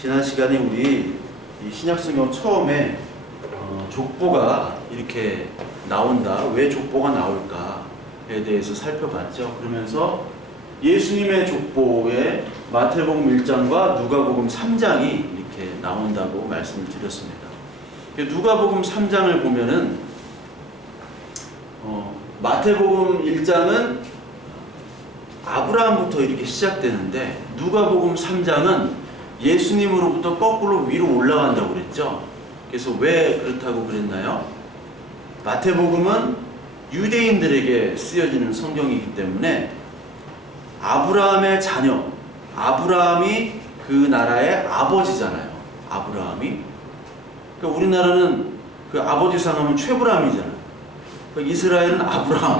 지난 시간에 우리 이 신약성경 처음에 족보가 이렇게 나온다. 왜 족보가 나올까에 대해서 살펴봤죠. 그러면서 예수님의 족보에 마태복음 1장과 누가복음 3장이 이렇게 나온다고 말씀을 드렸습니다. 누가복음 3장을 보면은 마태복음 1장은 아브라함부터 이렇게 시작되는데 누가복음 3장은 예수님으로부터 거꾸로 위로 올라간다고 그랬죠. 그래서 왜 그렇다고 그랬나요? 마태복음은 유대인들에게 쓰여지는 성경이기 때문에 아브라함의 자녀, 아브라함이 그 나라의 아버지잖아요. 아브라함이. 그러니까 우리나라는 그 아버지 상하면 최불암이잖아요. 그러니까 이스라엘은 아브라함.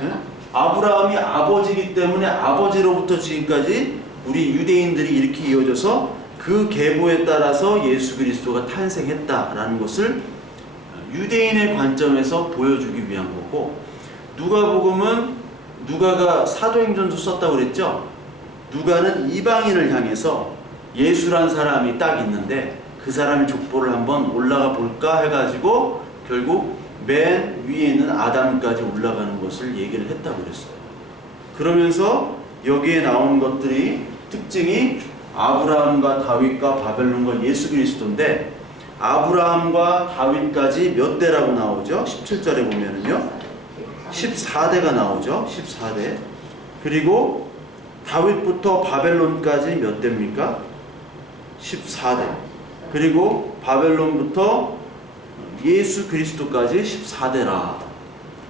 네? 아브라함이 아버지이기 때문에 아버지로부터 지금까지 우리 유대인들이 이렇게 이어져서 그 계보에 따라서 예수 그리스도가 탄생했다라는 것을 유대인의 관점에서 보여주기 위한 거고, 누가복음은 누가가 사도행전도 썼다고 그랬죠. 누가는 이방인을 향해서 예수란 사람이 딱 있는데 그 사람의 족보를 한번 올라가 볼까 해가지고 결국 맨 위에 있는 아담까지 올라가는 것을 얘기를 했다고 그랬어요. 그러면서 여기에 나오는 것들이 특징이 아브라함과 다윗과 바벨론과 예수 그리스도인데, 아브라함과 다윗까지 몇 대라고 나오죠? 17절에 보면은요 14대가 나오죠. 14대. 그리고 다윗부터 바벨론까지 몇 대입니까? 14대. 그리고 바벨론부터 예수 그리스도까지 14대라.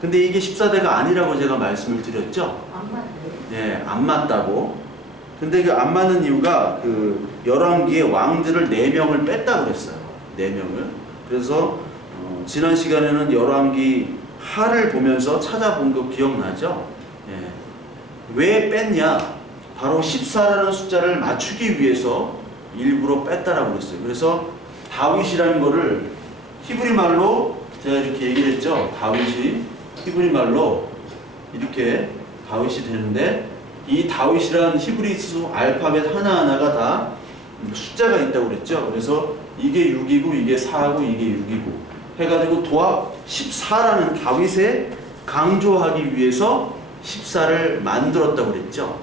근데 이게 14대가 아니라고 제가 말씀을 드렸죠? 안 맞아요. 네, 안 맞다고. 근데 그 안 맞는 이유가 그 열왕기에 왕들을 4명을 뺐다고 그랬어요. 4명을. 그래서 지난 시간에는 열왕기 하를 보면서 찾아본 거 기억나죠? 예. 왜 뺐냐? 바로 14라는 숫자를 맞추기 위해서 일부러 뺐다라고 그랬어요. 그래서 다윗이라는 거를 히브리 말로 제가 이렇게 얘기를 했죠. 다윗이 히브리 말로 이렇게 다윗이 되는데, 이 다윗이란 히브리수 알파벳 하나하나가 다 숫자가 있다고 그랬죠. 그래서 이게 6이고 이게 4고 이게 6이고 해가지고 도합 14라는 다윗에 강조하기 위해서 14를 만들었다고 그랬죠.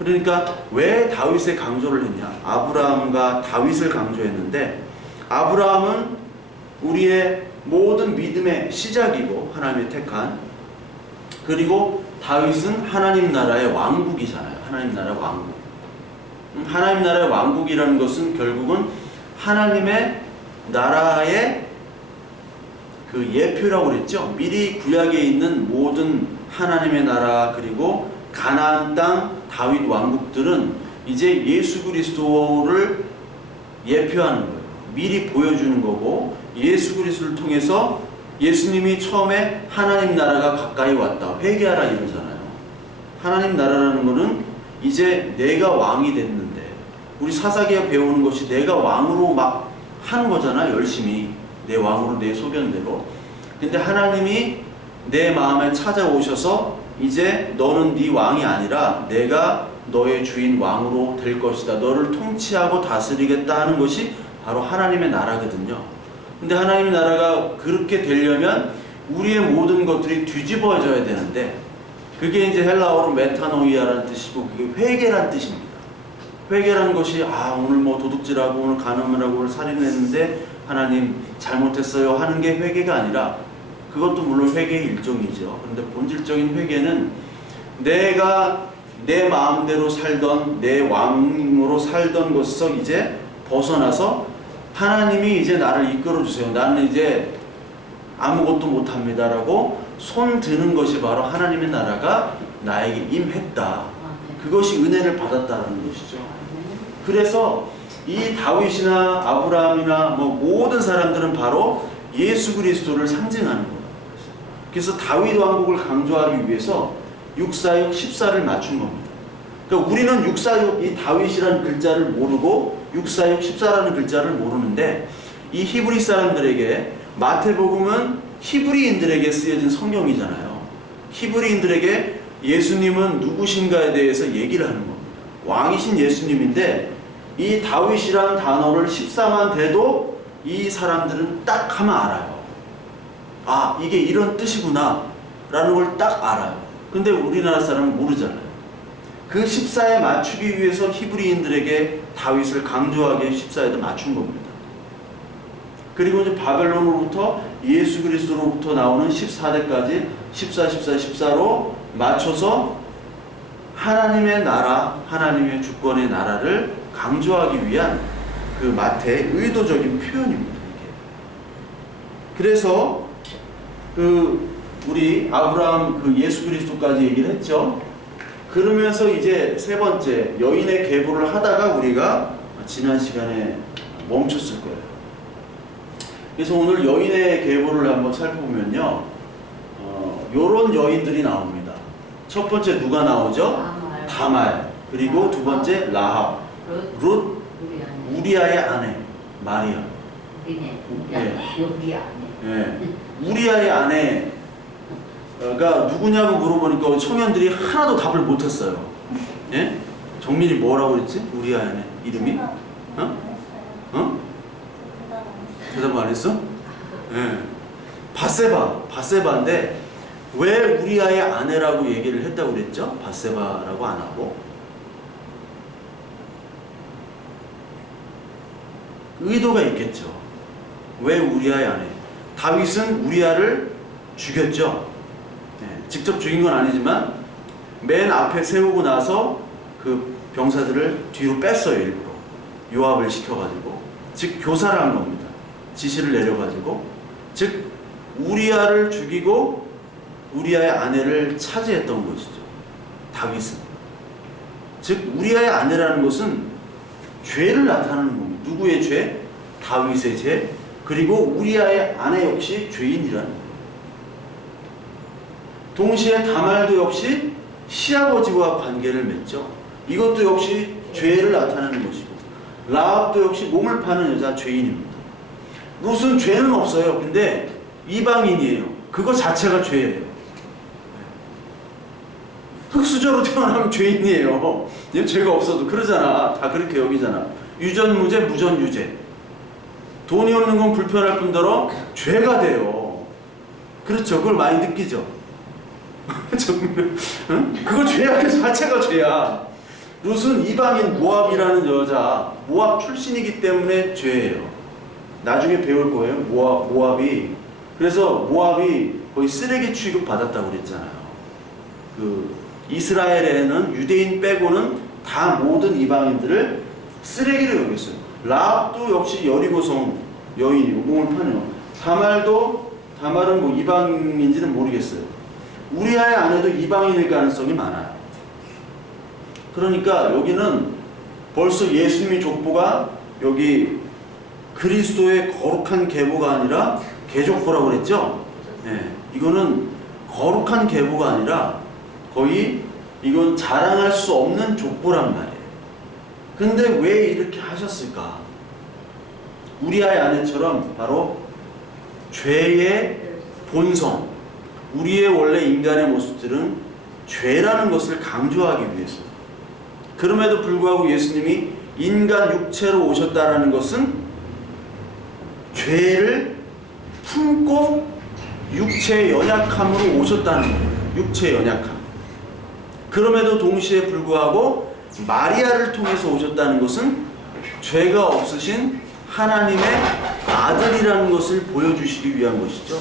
그러니까 왜 다윗에 강조를 했냐? 아브라함과 다윗을 강조했는데, 아브라함은 우리의 모든 믿음의 시작이고 하나님의 택한, 그리고 다윗은 하나님 나라의 왕국이잖아요. 하나님 나라 왕국. 하나님 나라의 왕국이라는 것은 결국은 하나님의 나라의 그 예표라고 그랬죠. 미리 구약에 있는 모든 하나님의 나라, 그리고 가나안 땅 다윗 왕국들은 이제 예수 그리스도를 예표하는 거예요. 미리 보여주는 거고, 예수 그리스도를 통해서 예수님이 처음에 하나님 나라가 가까이 왔다, 회개하라 이러잖아요. 하나님 나라라는 거는 이제 내가 왕이 됐는데, 우리 사사기에 배우는 것이 내가 왕으로 막 하는 거잖아. 열심히 내 왕으로, 내 소견대로. 근데 하나님이 내 마음에 찾아오셔서 이제 너는 네 왕이 아니라 내가 너의 주인 왕으로 될 것이다, 너를 통치하고 다스리겠다 하는 것이 바로 하나님의 나라거든요. 근데 하나님의 나라가 그렇게 되려면 우리의 모든 것들이 뒤집어져야 되는데, 그게 이제 헬라어로 메타노이아라는 뜻이고, 그게 회개란 뜻입니다. 회개라는 것이 오늘 뭐 도둑질하고 오늘 간음을 하고 오늘 살인했는데 하나님 잘못했어요 하는 게 회개가 아니라, 그것도 물론 회개의 일종이죠. 그런데 본질적인 회개는 내가 내 마음대로 살던, 내 왕으로 살던 것에서 이제 벗어나서 하나님이 이제 나를 이끌어주세요, 나는 이제 아무것도 못합니다라고 손 드는 것이 바로 하나님의 나라가 나에게 임했다. 그것이 은혜를 받았다는 것이죠. 그래서 이 다윗이나 아브라함이나 모든 사람들은 바로 예수 그리스도를 상징하는 거예요. 그래서 다윗 왕국을 강조하기 위해서 646, 14를 맞춘 겁니다. 그러니까 우리는 646, 이 다윗이라는 글자를 모르고 646, 14라는 글자를 모르는데, 이 히브리 사람들에게, 마태복음은 히브리인들에게 쓰여진 성경이잖아요. 히브리인들에게 예수님은 누구신가에 대해서 얘기를 하는 겁니다. 왕이신 예수님인데 이 다윗이라는 단어를 14만 대도 이 사람들은 딱 하면 알아요. 아, 이게 이런 뜻이구나 라는 걸 딱 알아요. 근데 우리나라 사람은 모르잖아요. 그 14에 맞추기 위해서 히브리인들에게 다윗을 강조하게 14에도 맞춘 겁니다. 그리고 이제 바벨론으로부터 예수 그리스도로부터 나오는 14대까지 14, 14, 14로 맞춰서 하나님의 나라, 하나님의 주권의 나라를 강조하기 위한 그 마태의 의도적인 표현입니다. 이게. 그래서 우리 아브라함 예수 그리스도까지 얘기를 했죠. 그러면서 이제 세 번째 여인의 계보를 하다가 우리가 지난 시간에 멈췄을 거예요. 그래서 오늘 여인의 계보를 한번 살펴보면요, 요런 여인들이 나옵니다. 첫 번째 누가 나오죠? 다말. 그리고 두 번째 라합, 룻, 우리아의 아내 마리아. 우리아의 아내가 누구냐고 물어보니까 청년들이 하나도 답을 못했어요. 예? 정민이 뭐라고 그랬지? 우리아의 아내 이름이? 대답 안 했어? 예. 바세바인데 왜 우리아의 아내라고 얘기를 했다고 그랬죠? 바세바라고 안 하고. 의도가 있겠죠. 왜 우리아의 아내? 다윗은 우리아를 죽였죠. 네, 직접 죽인 건 아니지만 맨 앞에 세우고 나서 그 병사들을 뒤로 뺐어요. 일부러 요압을 시켜가지고, 즉 교사를 한 겁니다. 지시를 내려가지고, 즉 우리아를 죽이고 우리아의 아내를 차지했던 것이죠. 다윗은. 즉 우리아의 아내라는 것은 죄를 나타내는 겁니다. 누구의 죄? 다윗의 죄. 그리고 우리아의 아내 역시 죄인이라는 거예요. 동시에 다말도 역시 시아버지와 관계를 맺죠. 이것도 역시 죄를 나타내는 것이고, 라합도 역시 몸을 파는 여자 죄인입니다. 룻은 죄는 없어요. 근데 이방인이에요. 그거 자체가 죄예요. 흙수저로 태어나면 죄인이에요. 죄가 없어도 그러잖아. 다 그렇게 여기잖아. 유전무죄, 무전유죄. 돈이 없는 건 불편할 뿐더러 죄가 돼요. 그렇죠. 그걸 많이 느끼죠. 그거 죄야. 그 자체가 죄야. 룻은 이방인 모압이라는 여자, 모압 출신이기 때문에 죄예요. 나중에 배울 거예요. 모압이. 그래서 모압이 거의 쓰레기 취급 받았다고 그랬잖아요. 이스라엘에는 유대인 빼고는 다 모든 이방인들을 쓰레기로 여겼어요. 라합도 역시 여리고성 여인이고 몸을 파네요. 다말은 뭐 이방인인지는 모르겠어요. 우리아의 아내도 이방인일 가능성이 많아요. 그러니까 여기는 벌써 예수님의 족보가 여기 그리스도의 거룩한 계보가 아니라 계족보라고 그랬죠? 네, 이거는 거룩한 계보가 아니라 거의 이건 자랑할 수 없는 족보란 말이에요. 근데 왜 이렇게 하셨을까? 우리아의 아내처럼 바로 죄의 본성, 우리의 원래 인간의 모습들은 죄라는 것을 강조하기 위해서. 그럼에도 불구하고 예수님이 인간 육체로 오셨다라는 것은 죄를 품고 육체의 연약함으로 오셨다는 거예요. 육체의 연약함. 그럼에도 동시에 불구하고 마리아를 통해서 오셨다는 것은 죄가 없으신 하나님의 아들이라는 것을 보여주시기 위한 것이죠.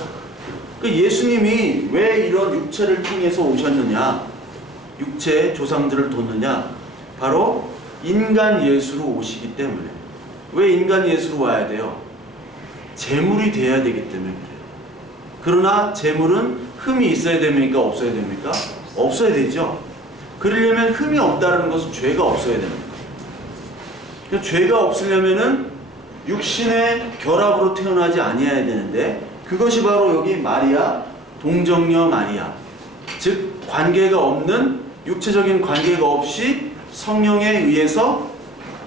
그 예수님이 왜 이런 육체를 통해서 오셨느냐, 육체의 조상들을 뒀느냐, 바로 인간 예수로 오시기 때문에. 왜 인간 예수로 와야 돼요? 제물이 돼야 되기 때문에 그래요. 그러나 제물은 흠이 있어야 됩니까? 없어야 됩니까? 없어야 되죠. 그러려면 흠이 없다는 것은 죄가 없어야 됩니다. 그러니까 죄가 없으려면은 육신의 결합으로 태어나지 아니어야 되는데, 그것이 바로 여기 마리아, 동정녀 마리아, 즉 관계가 없는, 육체적인 관계가 없이 성령에 의해서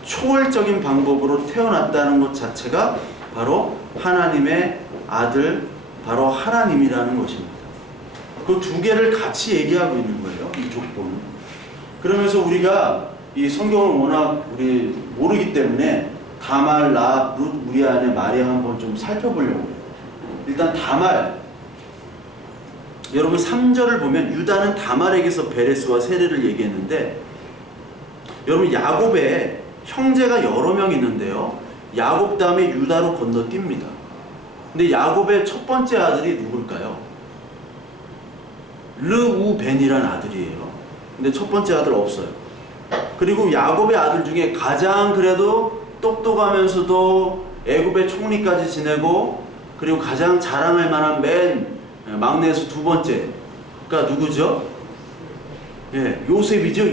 초월적인 방법으로 태어났다는 것 자체가 바로 하나님의 아들, 바로 하나님이라는 것입니다. 그 두 개를 같이 얘기하고 있는 거예요, 이 족보는. 그러면서 우리가 이 성경을 워낙 우리 모르기 때문에 다말, 라, 룻, 우리 안에 마리아 한번 좀 살펴보려고 해요. 일단 다말, 여러분 3절을 보면 유다는 다말에게서 베레스와 세레를 얘기했는데, 여러분 야곱에 형제가 여러 명 있는데요, 야곱 다음에 유다로 건너뜁니다. 근데 야곱의 첫 번째 아들이 누굴까요? 르우벤이라는 아들이에요. 근데 첫 번째 아들 없어요. 그리고 야곱의 아들 중에 가장 그래도 똑똑하면서도 애굽의 총리까지 지내고, 그리고 가장 자랑할 만한 맨 막내에서 두 번째가 누구죠? 예, 요셉이죠.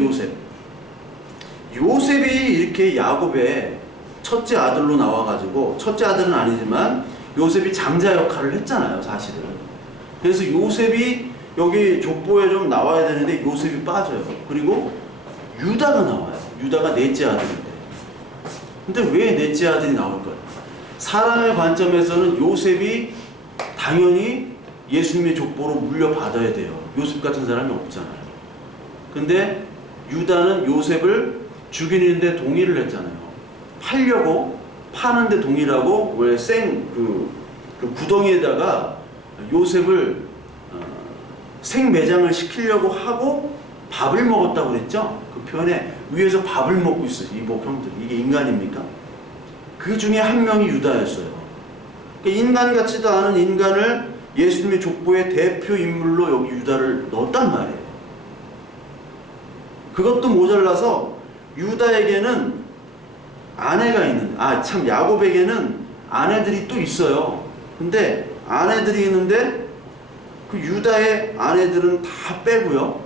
요셉이 이렇게 야곱의 첫째 아들로 나와가지고, 첫째 아들은 아니지만 요셉이 장자 역할을 했잖아요, 사실은. 그래서 요셉이 여기 족보에 좀 나와야 되는데 요셉이 빠져요. 그리고 유다가 나와요. 유다가 넷째 아들인데. 근데 왜 넷째 아들이 나올까요? 사람의 관점에서는 요셉이 당연히 예수님의 족보로 물려받아야 돼요. 요셉 같은 사람이 없잖아요. 근데 유다는 요셉을 죽이는데 동의를 했잖아요. 팔려고, 파는데 동의라고, 왜 그 구덩이에다가 요셉을 생매장을 시키려고 하고 밥을 먹었다고 그랬죠? 그 표현에 위에서 밥을 먹고 있어요. 이복 형들. 이게 인간입니까? 그 중에 한 명이 유다였어요. 그러니까 인간 같지도 않은 인간을 예수님의 족보의 대표 인물로 여기 유다를 넣었단 말이에요. 그것도 모자라서 유다에게는 아내가 있는, 야곱에게는 아내들이 또 있어요. 근데 아내들이 있는데 그 유다의 아내들은 다 빼고요.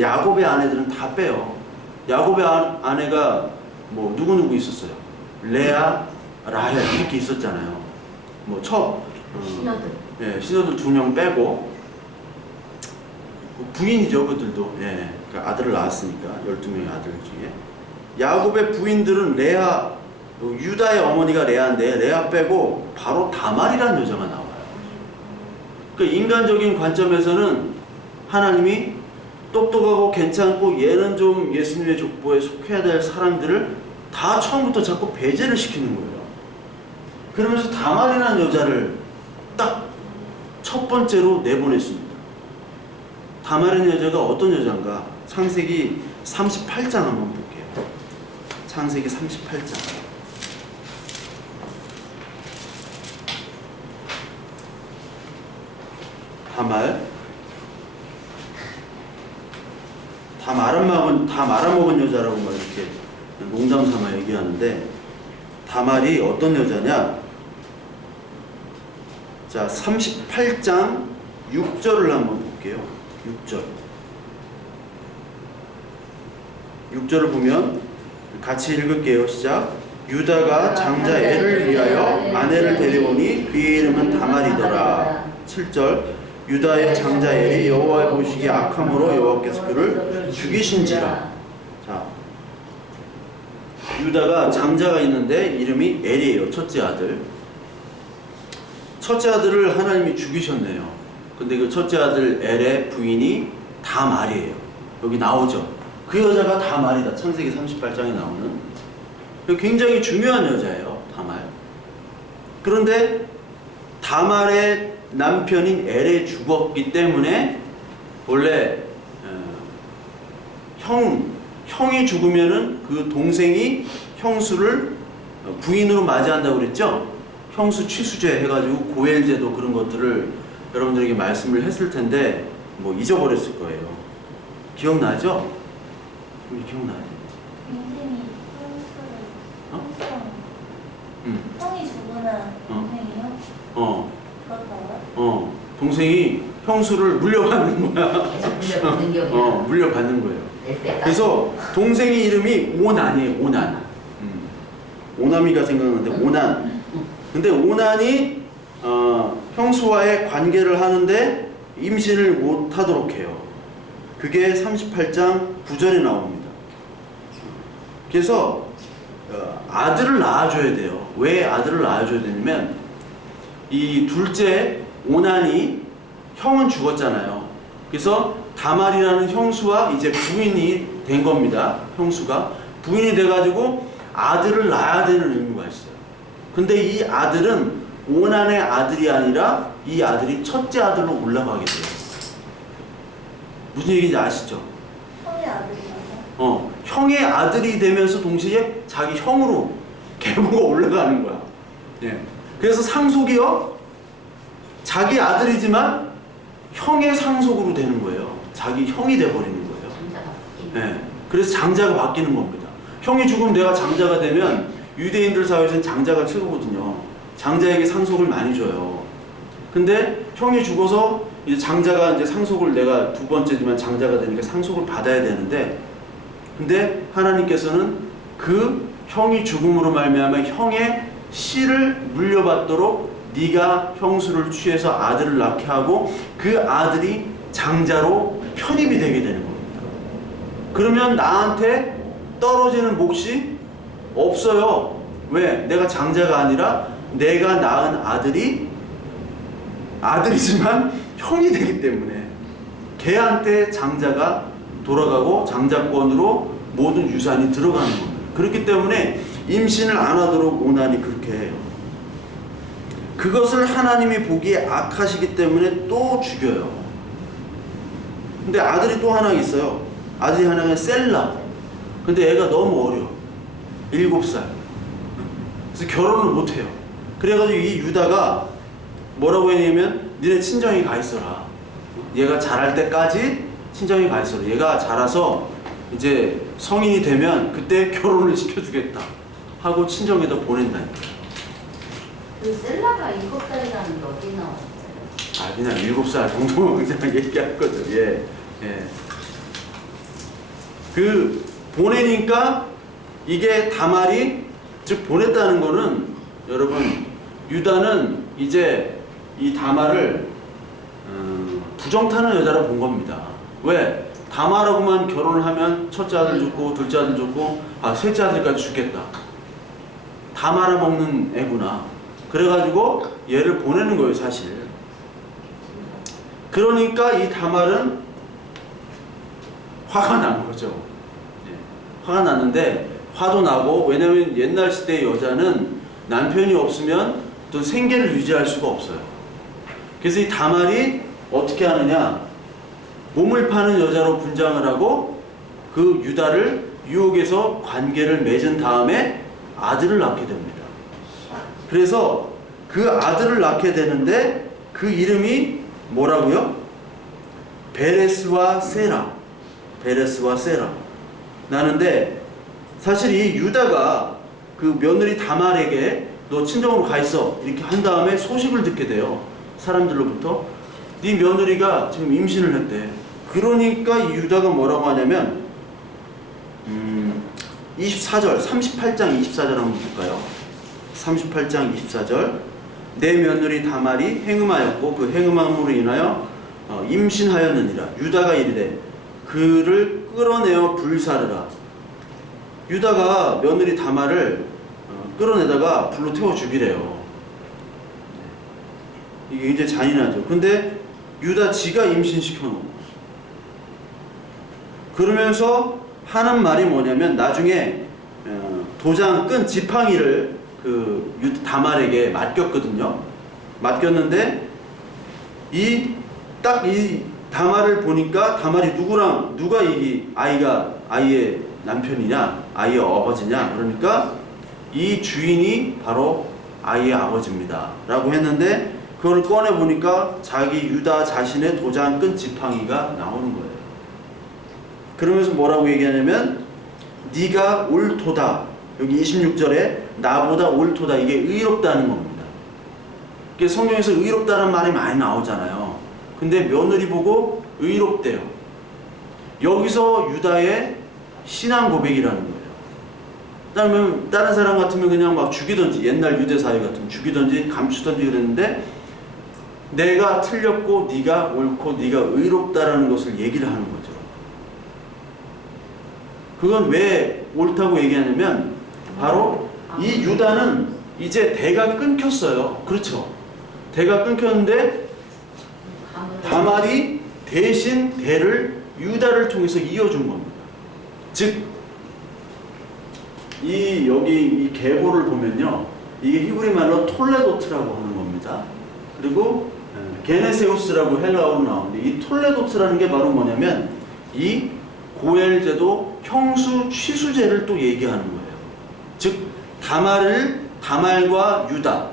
야곱의 아내들은 다 빼요. 야곱의 아내가 뭐 누구 있었어요? 레아, 라헬 이렇게 있었잖아요. 뭐 신하들. 예, 신하들 2명 빼고 부인이죠, 그들도. 예, 그러니까 아들을 낳았으니까 12명의 아들 중에. 야곱의 부인들은 레아, 유다의 어머니가 레아인데 레아 빼고 바로 다말이라는 여자가 나와요. 그러니까 인간적인 관점에서는 하나님이 똑똑하고 괜찮고 얘는 좀 예수님의 족보에 속해야 될 사람들을 다 처음부터 자꾸 배제를 시키는 거예요. 그러면서 다말이라는 여자를 딱 첫 번째로 내보냈습니다. 다말이라는 여자가 어떤 여자인가? 창세기 38장 한번 볼게요. 창세기 38장. 다 말아먹은 여자라고 막 이렇게 농담 삼아 얘기하는데, 다말이 어떤 여자냐? 자, 38장 6절을 한번 볼게요. 6절을 보면 같이 읽을게요. 시작. 유다가 장자 엘을 위하여 아내를 데려오니 그의 이름은 다말이더라. 7절. 유다의 장자 엘이 여호와의 보시기에 악함으로 여호와께서 그를 죽이신지라. 자, 유다가 장자가 있는데 이름이 엘이에요. 첫째 아들. 첫째 아들을 하나님이 죽이셨네요. 근데 그 첫째 아들 엘의 부인이 다말이에요. 여기 나오죠. 그 여자가 다말이다. 창세기 38장에 나오는 굉장히 중요한 여자예요. 다말. 그런데 다말의 남편인 엘이 죽었기 때문에 원래 형이 죽으면은 그 동생이 형수를 부인으로 맞이한다고 그랬죠? 형수 취수제 해가지고 고엘제도 그런 것들을 여러분들에게 말씀을 했을 텐데 뭐 잊어버렸을 거예요. 기억나죠? 기억나죠? 동생이 형이 죽으나 동생이요? 그렇다고요? 동생이 형수를 물려받는 거야. 계속 물려받는 경우야. 물려받는 거예요. 그래서 동생의 이름이 오난이에요. 오난. 오나미가 생각나는데 오난. 근데 오난이 형수와의 관계를 하는데 임신을 못하도록 해요. 그게 38장 9절에 나옵니다. 그래서 아들을 낳아줘야 돼요. 왜 아들을 낳아줘야 되냐면 이 둘째 오난이 형은 죽었잖아요. 그래서 다말이라는 형수와 이제 부인이 된 겁니다. 형수가 부인이 돼가지고 아들을 낳아야 되는 의무가 있어요. 근데 이 아들은 오난의 아들이 아니라 이 아들이 첫째 아들로 올라가게 돼요. 무슨 얘기인지 아시죠? 형의 아들이라고? 형의 아들이 되면서 동시에 자기 형으로 계보가 올라가는 거야. 예. 그래서 상속이요, 자기 아들이지만 형의 상속으로 되는 거예요. 자기 형이 돼버리는 거예요. 장자가 바뀌는. 예. 그래서 장자가 바뀌는 겁니다. 형이 죽으면 내가 장자가 되면 유대인들 사회에서는 장자가 최고거든요. 장자에게 상속을 많이 줘요. 근데 형이 죽어서 이제 장자가 이제 상속을, 내가 두 번째지만 장자가 되니까 상속을 받아야 되는데, 근데 하나님께서는 그 형이 죽음으로 말미암아 형의 씨를 물려받도록 네가 형수를 취해서 아들을 낳게 하고 그 아들이 장자로 편입이 되게 되는 겁니다. 그러면 나한테 떨어지는 몫이 없어요. 왜? 내가 장자가 아니라 내가 낳은 아들이 아들이지만 형이 되기 때문에 걔한테 장자가 돌아가고 장자권으로 모든 유산이 들어가는 겁니다. 그렇기 때문에 임신을 안 하도록 오난이 그렇게 해요. 그것을 하나님이 보기에 악하시기 때문에 또 죽여요. 근데 아들이 또 하나 있어요. 아들이 하나가 셀라. 근데 애가 너무 어려. 7살. 그래서 결혼을 못해요. 그래가지고 이 유다가 뭐라고 했냐면 니네 친정에 가 있어라. 얘가 자랄 때까지 친정에 가 있어라. 얘가 자라서 이제 성인이 되면 그때 결혼을 시켜주겠다 하고 친정에다 보낸다니까. 그 셀라가 7살이라는 게 어디 나왔어요? 아, 그냥 7살 정도 그냥 얘기할 거죠. 예. 예. 그 보내니까 이게 다말이, 즉 보냈다는 거는, 여러분, 유다는 이제 이 다말을 부정타는 여자로 본 겁니다. 왜? 다말하고만 결혼을 하면 첫째 아들 죽고 둘째 아들 죽고 셋째 아들까지 죽겠다. 다 말아먹는 애구나. 그래가지고 얘를 보내는 거예요, 사실. 그러니까 이 다말은 화가 난 거죠. 예. 화가 났는데, 화도 나고, 왜냐면 옛날 시대의 여자는 남편이 없으면 또 생계를 유지할 수가 없어요. 그래서 이 다말이 어떻게 하느냐, 몸을 파는 여자로 분장을 하고 그 유다를 유혹해서 관계를 맺은 다음에 아들을 낳게 됩니다. 그래서 그 아들을 낳게 되는데 그 이름이 뭐라고요? 베레스와 세라. 베레스와 세라. 나는데 사실 이 유다가 그 며느리 다말에게 너 친정으로 가 있어 이렇게 한 다음에 소식을 듣게 돼요. 사람들로부터. 네 며느리가 지금 임신을 했대. 그러니까 이 유다가 뭐라고 하냐면 24절, 38장 24절 한번 볼까요? 38장 24절. 내 며느리 다말이 행음하였고 그 행음함으로 인하여 임신하였느니라. 유다가 이르되 그를 끌어내어 불사르라. 유다가 며느리 다말을 끌어내다가 불로 태워 죽이래요. 이게 이제 잔인하죠. 근데 유다 지가 임신시켜 놓은 거예요. 그러면서 하는 말이 뭐냐면 나중에 도장 끈 지팡이를 그 다말에게 맡겼거든요. 맡겼는데 이 다말을 보니까 다말이 누가 이 아이의 남편이냐, 아이의 아버지냐, 그러니까 이 주인이 바로 아이의 아버지입니다 라고 했는데, 그걸 꺼내 보니까 자기 유다 자신의 도장 끈 지팡이가 나오는 거예요. 그러면서 뭐라고 얘기하냐면 네가 옳도다. 여기 26절에 나보다 옳도다. 이게 의롭다는 겁니다. 이게 성경에서 의롭다는 말이 많이 나오잖아요. 근데 며느리 보고 의롭대요. 여기서 유다의 신앙 고백이라는 거예요. 다른 사람 같으면 그냥 막 죽이든지, 옛날 유대 사회 같으면 죽이든지 감추든지 그랬는데, 내가 틀렸고 네가 옳고 네가 의롭다라는 것을 얘기를 하는 거죠. 그건 왜 옳다고 얘기하냐면 바로 이 유다는 이제 대가 끊겼어요. 그렇죠? 대가 끊겼는데 다말이 대신 대를 유다를 통해서 이어준 겁니다. 즉, 여기 이 계보를 보면요, 이게 히브리 말로 톨레도트라고 하는 겁니다. 그리고 게네세우스라고 헬라어로 나오는데, 이 톨레도트라는 게 바로 뭐냐면 이 고엘제도 형수 취수제를 또 얘기하는 거예요. 즉, 다말과 유다,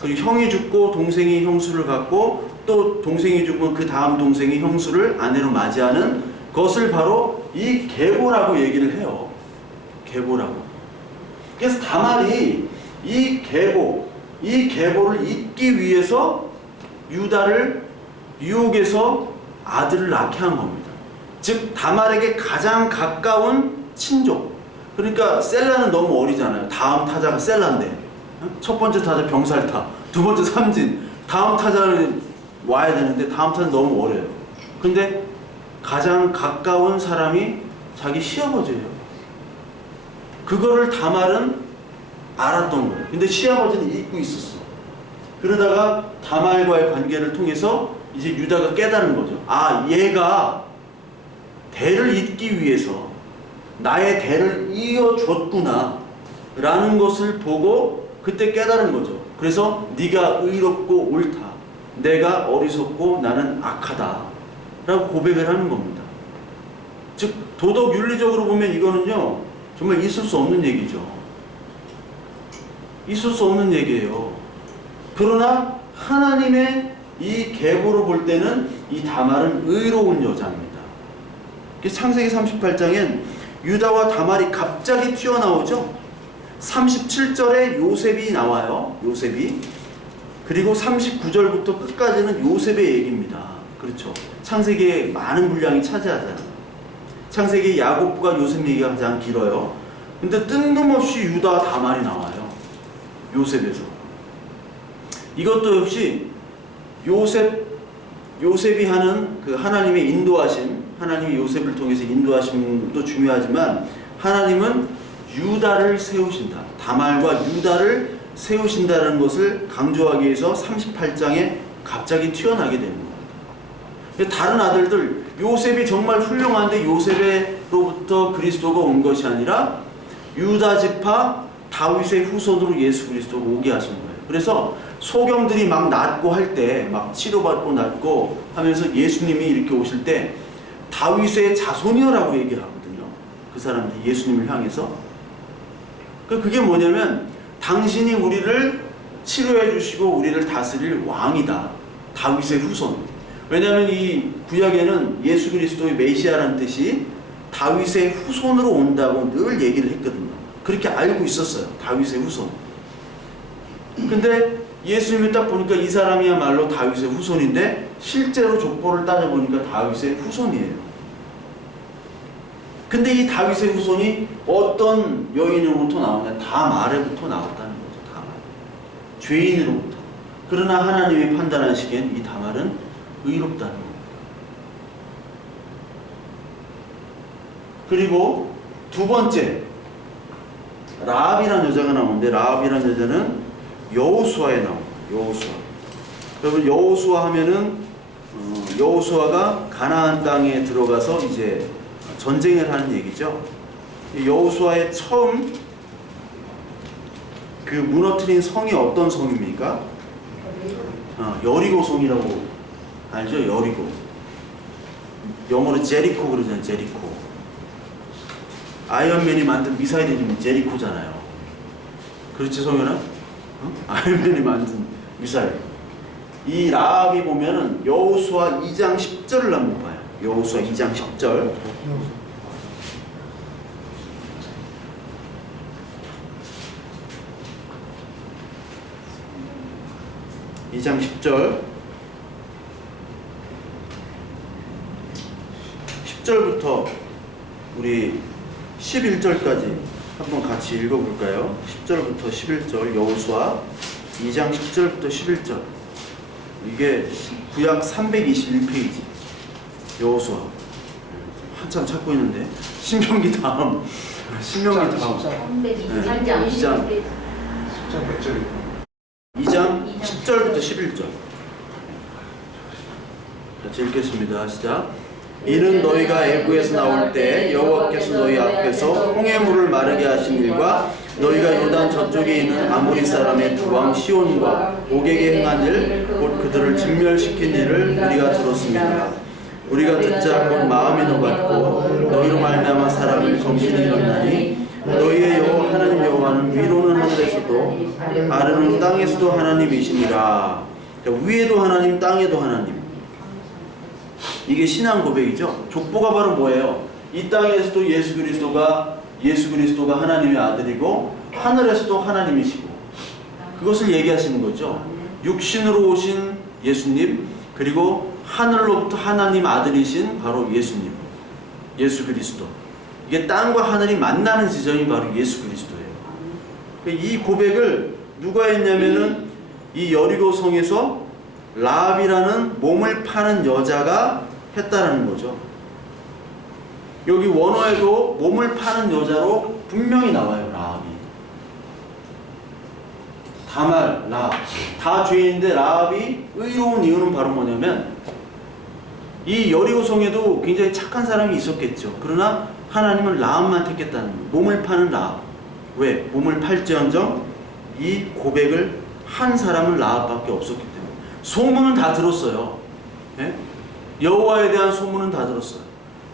그리고 형이 죽고 동생이 형수를 갖고 또 동생이 죽으면 그 다음 동생이 형수를 아내로 맞이하는 것을 바로 이 계보라고 얘기를 해요. 계보라고. 그래서 다말이 이 계보를 잇기 위해서 유다를 유혹해서 아들을 낳게 한 겁니다. 즉, 다말에게 가장 가까운 친족. 그러니까 셀라는 너무 어리잖아요. 다음 타자가 셀라인데, 첫 번째 타자 병살타, 두 번째 삼진, 다음 타자를 와야 되는데 다음 타자는 너무 어려요. 근데 가장 가까운 사람이 자기 시아버지예요. 그거를 다말은 알았던 거예요. 근데 시아버지는 잊고 있었어. 그러다가 다말과의 관계를 통해서 이제 유다가 깨달은 거죠. 아, 얘가 대를 잇기 위해서 나의 대를 이어줬구나 라는 것을 보고 그때 깨달은 거죠. 그래서 네가 의롭고 옳다, 내가 어리석고 나는 악하다 라고 고백을 하는 겁니다. 즉, 도덕 윤리적으로 보면 이거는요 정말 있을 수 없는 얘기죠. 있을 수 없는 얘기예요. 그러나 하나님의 이 계보로 볼 때는 이 다말은 의로운 여자입니다. 창세기 38장엔 유다와 다말이 갑자기 튀어나오죠. 37절에 요셉이 나와요. 요셉이. 그리고 39절부터 끝까지는 요셉의 얘기입니다. 그렇죠. 창세기에 많은 분량이 차지하잖아요. 창세기 야곱과 요셉 얘기가 가장 길어요. 근데 뜬금없이 유다와 다말이 나와요. 요셉에서. 이것도 역시 요셉이 하는 그 하나님의 인도하심, 하나님이 요셉을 통해서 인도하심도 중요하지만 하나님은 유다를 세우신다. 다말과 유다를 세우신다는 것을 강조하기 위해서 38장에 갑자기 튀어나게 되는 겁니다. 다른 아들들, 요셉이 정말 훌륭한데 요셉으로부터 그리스도가 온 것이 아니라 유다 지파 다윗의 후손으로 예수 그리스도가 오게 하신 거예요. 그래서 소경들이 막 낫고 할 때, 막 치료받고 낫고 하면서 예수님이 이렇게 오실 때 다윗의 자손이여라고 얘기하거든요. 그 사람들이 예수님을 향해서. 그게 뭐냐면 당신이 우리를 치료해 주시고 우리를 다스릴 왕이다. 다윗의 후손. 왜냐하면 이 구약에는 예수 그리스도의 메시아라는 뜻이 다윗의 후손으로 온다고 늘 얘기를 했거든요. 그렇게 알고 있었어요. 다윗의 후손. 근데 예수님이 딱 보니까 이 사람이야말로 다윗의 후손인데 실제로 족보를 따져보니까 다윗의 후손이에요. 근데 이 다윗의 후손이 어떤 여인으로부터 나오냐? 다말에부터 나왔다는 거죠. 다말. 죄인으로부터. 그러나 하나님이 판단하시기엔 이 다말은 의롭다는 겁니다. 그리고 두 번째, 라합이라는 여자가 나오는데 라합이라는 여자는 여호수아에 나옵니다. 여호수아. 여러분 여호수아 하면은 여호수아가 가나안 땅에 들어가서 이제 전쟁을 하는 얘기죠. 여호수아의 처음 그 무너뜨린 성이 어떤 성입니까? 여리고 성이라고 알죠? 여리고. 영어로 제리코 그러잖아요. 제리코. 아이언맨이 만든 미사일 이름이 제리코잖아요. 그렇지 성현아? 아이언맨이 만든 미사일. 이 라합이 보면은 여호수아 2장 10절을 한번 봐요. 여호수아 2장 10절. 이 장 10절 10절부터 우리 11절까지 한번 같이 읽어볼까요? 10절부터 11절 여호수아 2장 10절부터 11절. 이게 구약 321페이지 여호수아. 한참 찾고 있는데 신명기 다음 323장 2장 2장 10절부터 11절 같이 읽겠습니다. 시작. 이는 너희가 애굽에서 나올 때 여호와께서 너희 앞에서 홍해 물을 마르게 하신 일과 너희가 요단 저쪽에 있는 아모리 사람의 두 왕 시온과 옥에게 행한 일 곧 그들을 진멸시킨 일을 우리가 들었습니다. 우리가 듣자 곧 마음이 녹았고 너희로 말미암아 사람을 정신이 일어나니 너희의 여호와 하나님 여호와는 위로는 하늘에서도 아래는 땅에서도 하나님이시니라. 그러니까 위에도 하나님, 땅에도 하나님. 이게 신앙 고백이죠. 족보가 바로 뭐예요? 이 땅에서도 예수 그리스도가 하나님의 아들이고 하늘에서도 하나님이시고, 그것을 얘기하시는 거죠. 육신으로 오신 예수님, 그리고 하늘로부터 하나님 아들이신 바로 예수님, 예수 그리스도. 이게 땅과 하늘이 만나는 지점이 바로 예수 그리스도예요. 이 고백을 누가 했냐면은 이 여리고 성에서 라합이라는 몸을 파는 여자가 했다라는 거죠. 여기 원어에도 몸을 파는 여자로 분명히 나와요. 라합이. 다말, 라합. 다 죄인인데 라합이 의로운 이유는 바로 뭐냐면 이 여리고성에도 굉장히 착한 사람이 있었겠죠. 그러나 하나님은 라합만 택했다는 거예요. 몸을 파는 라합. 왜? 몸을 팔지언정 이 고백을 한 사람은 라합밖에 없었기 때문에. 소문은 다 들었어요. 예? 여호와에 대한 소문은 다 들었어요.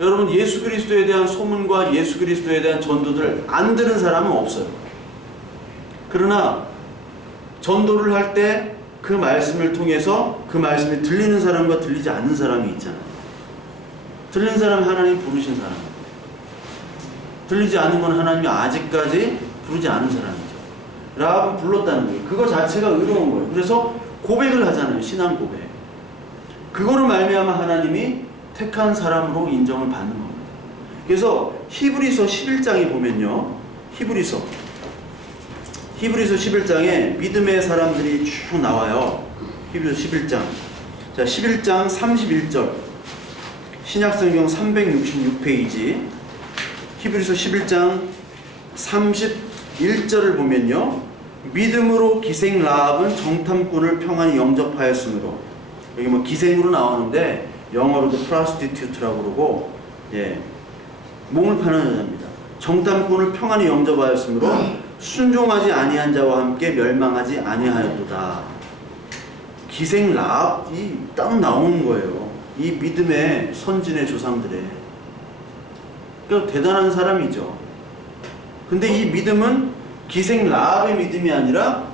여러분, 예수 그리스도에 대한 소문과 예수 그리스도에 대한 전도들 안 들은 사람은 없어요. 그러나 전도를 할 때 그 말씀을 통해서 그 말씀이 들리는 사람과 들리지 않는 사람이 있잖아요. 들리는 사람이 하나님 부르신 사람, 들리지 않는 건 하나님이 아직까지 부르지 않은 사람이죠. 라합은 불렀다는 거예요. 그거 자체가 의로운 거예요. 그래서 고백을 하잖아요. 신앙 고백. 그거를 말미암아 하나님이 택한 사람으로 인정을 받는 겁니다. 그래서 히브리서 11장에 보면요, 히브리서 11장에 믿음의 사람들이 쭉 나와요. 히브리서 11장. 자, 11장 31절. 신약성경 366페이지. 히브리서 11장 31절을 보면요, 믿음으로 기생 라합은 정탐꾼을 평안히 영접하였으므로, 여기 뭐 기생으로 나오는데 영어로도 prostitute라고 그러고, 예, 몸을 파는 여자입니다. 정탐꾼을 평안히 영접하였으므로 순종하지 아니한 자와 함께 멸망하지 아니하였도다. 기생 라합이 딱 나오는 거예요. 이 믿음의 선진의 조상들의. 그러니까 대단한 사람이죠. 근데 이 믿음은 기생 라합의 믿음이 아니라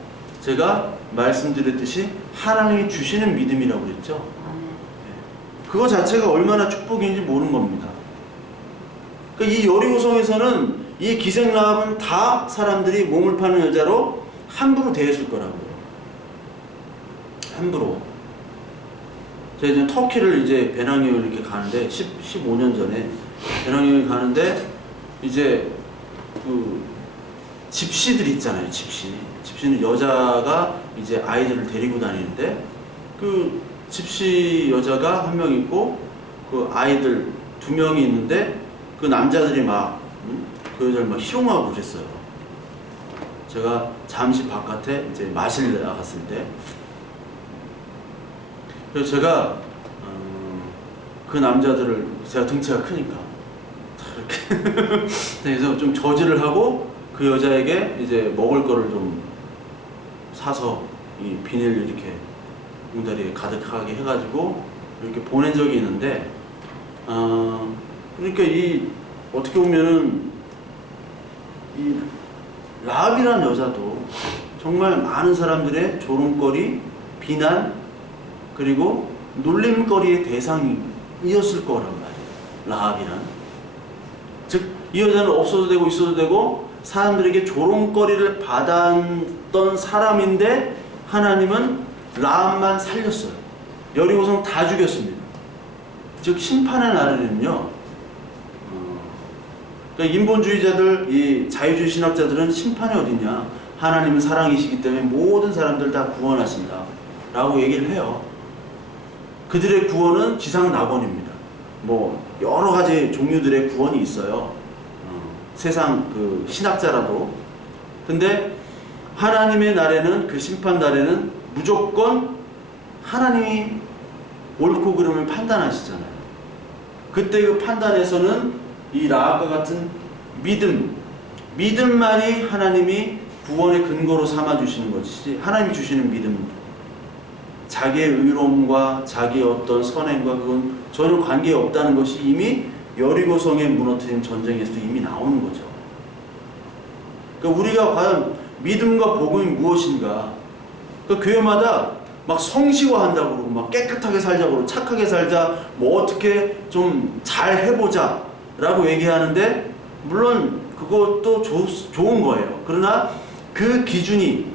제가 말씀드렸듯이 하나님이 주시는 믿음이라고 그랬죠. 그거 자체가 얼마나 축복인지 모르는 겁니다. 그러니까 이 여리고성에서는 이 기생 라합은 다 사람들이 몸을 파는 여자로 함부로 대했을 거라고요. 함부로. 제가 이제 터키를 이제 배낭여행을 이렇게 가는데 15년 전에 배낭여행을 가는데 이제 그 집시들 있잖아요. 집시는 여자가 이제 아이들을 데리고 다니는데 그 집시 여자가 한 명 있고 그 아이들 2명이 있는데 그 남자들이 막 그 여자를 막 희롱하고 그랬어요. 제가 잠시 바깥에 이제 마실 나갔을 때, 그래서 제가 그 남자들을, 제가 등치가 크니까 이렇게 그래서 좀 저지를 하고 그 여자에게 이제 먹을 거를 좀 사서 이 비닐 이렇게 봉다리에 가득하게 해가지고 이렇게 보낸 적이 있는데, 그러니까 이 어떻게 보면은 이 라합이라는 여자도 정말 많은 사람들의 조롱거리, 비난, 그리고 놀림거리의 대상이었을 거란 말이에요. 라합이란. 즉, 이 여자는 없어도 되고 있어도 되고 사람들에게 조롱거리를 받았던 사람인데 하나님은 라합만 살렸어요. 여리고성 다 죽였습니다. 즉, 심판의 날에는요, 그러니까 인본주의자들, 이 자유주의 신학자들은 심판이 어디냐? 하나님은 사랑이시기 때문에 모든 사람들 다 구원하신다 라고 얘기를 해요. 그들의 구원은 지상 낙원입니다. 뭐 여러 가지 종류들의 구원이 있어요. 세상 그 신학자라도. 근데 하나님의 날에는, 그 심판 날에는 무조건 하나님이 옳고 그름을 판단하시잖아요. 그때 그 판단에서는 이 라합과 같은 믿음만이 하나님이 구원의 근거로 삼아 주시는 것이지, 하나님이 주시는 믿음, 자기의 의로움과 자기의 어떤 선행과 그건 전혀 관계 없다는 것이 이미 여리고성의 무너뜨린 전쟁에서도 이미 나오는 거죠. 그러니까 우리가 과연 믿음과 복음이 무엇인가? 그러니까 교회마다 막 성시화한다고 그러고 막 깨끗하게 살자고 그러고 착하게 살자, 뭐 어떻게 좀 잘 해보자 라고 얘기하는데, 물론 그것도 좋은 거예요. 그러나 그 기준이,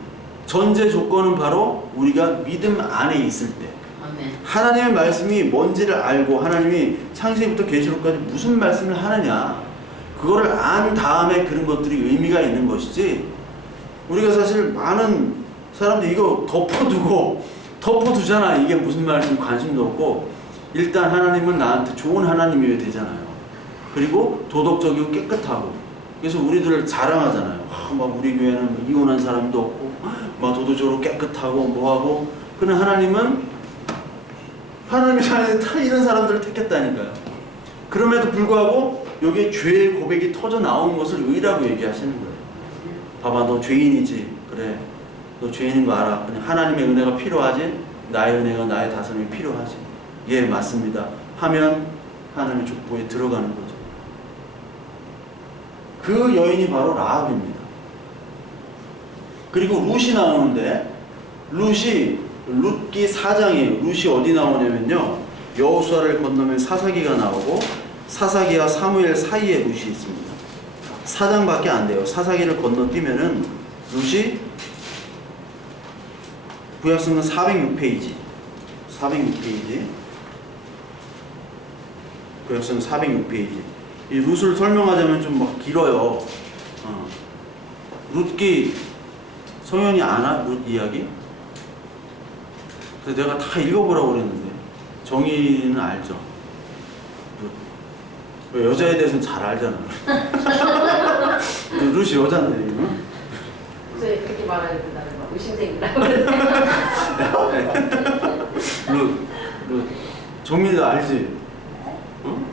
전제 조건은 바로 우리가 믿음 안에 있을 때, 아멘. 하나님의 말씀이 뭔지를 알고, 하나님이 창세기부터 계시록까지 무슨 말씀을 하느냐, 그거를 안 다음에 그런 것들이 의미가 있는 것이지, 우리가 사실 많은 사람들이 이거 덮어두잖아. 이게 무슨 말인지 관심도 없고, 일단 하나님은 나한테 좋은 하나님이어야 되잖아요. 그리고 도덕적이고 깨끗하고, 그래서 우리들 자랑하잖아요. 막 우리 교회는 이혼한 사람도 없고, 막 도덕적으로 깨끗하고 뭐하고. 그러나 하나님이 다 이런 사람들을 택했다니까요. 그럼에도 불구하고 여기에 죄의 고백이 터져 나오는 것을 의라고 얘기하시는 거예요. 봐봐, 너 죄인이지. 그래, 너 죄인인 거 알아. 그냥 하나님의 은혜가 필요하지, 나의 은혜가, 나의 다스림이 필요하지. 예, 맞습니다 하면 하나님의 족보에 들어가는 거죠. 그 여인이 바로 라합입니다. 그리고 룻이 나오는데, 룻기 4장이에요. 룻이 어디 나오냐면요, 여호수아를 건너면 사사기가 나오고, 사사기와 사무엘 사이에 룻이 있습니다. 4장밖에 안 돼요. 사사기를 건너뛰면은 룻이, 구약성경 406페이지, 구약성경 406페이지. 이 룻을 설명하자면 좀 막 길어요. 룻기 성현이 아나? 룻 이야기? 그래서 내가 다 읽어보라고 그랬는데, 정의는 알죠? 룻. 여자에 대해서는 잘 알잖아. 룻이 여자인데, 왜 그렇게 말하니까 나는 막 의심생기라고 룻. 정민이도 알지? 응?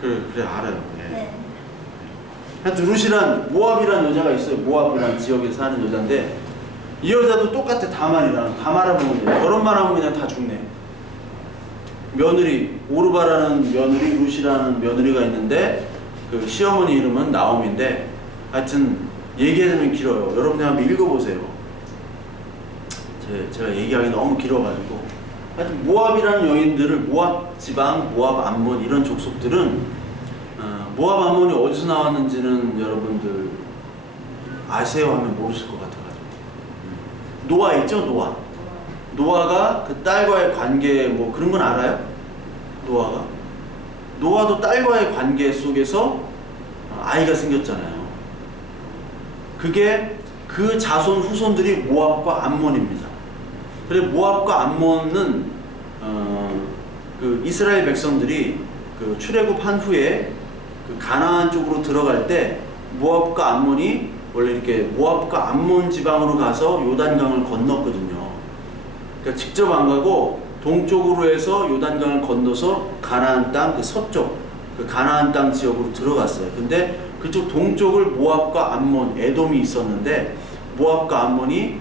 그래 알아요. 네. 하여튼 룻이란 모압이란 여자가 있어요. 모압이란 지역에 사는 여자인데, 이 여자도 똑같아. 다말하면 그냥 결혼만 하면 그냥 다 죽네. 며느리, 오르바라는 며느리, 룻이라는 며느리가 있는데, 그 시어머니 이름은 나옴인데, 하여튼 얘기하자면 길어요. 여러분들 한번 읽어보세요. 제가 얘기하기 너무 길어가지고. 하여튼 모압이라는 여인들을, 모압 지방, 모압 암몬 이런 족속들은, 모압 암몬이 어디서 나왔는지는 여러분들 아세요 하면 모르실 것 같아가지고. 노아 있죠? 노아가 그 딸과의 관계, 뭐 그런 건 알아요? 노아도 딸과의 관계 속에서 아이가 생겼잖아요. 그게 그 자손 후손들이 모압과 암몬입니다. 그래, 모압과 암몬은 그 이스라엘 백성들이 그 출애굽한 후에 그 가나안 쪽으로 들어갈 때, 모압과 암몬이 원래 이렇게 모압과 암몬 지방으로 가서 요단강을 건넜거든요. 그러니까 직접 안 가고 동쪽으로 해서 요단강을 건너서 가나안 땅, 그 서쪽 그 가나안 땅 지역으로 들어갔어요. 근데 그쪽 동쪽을 모압과 암몬, 에돔이 있었는데, 모압과 암몬이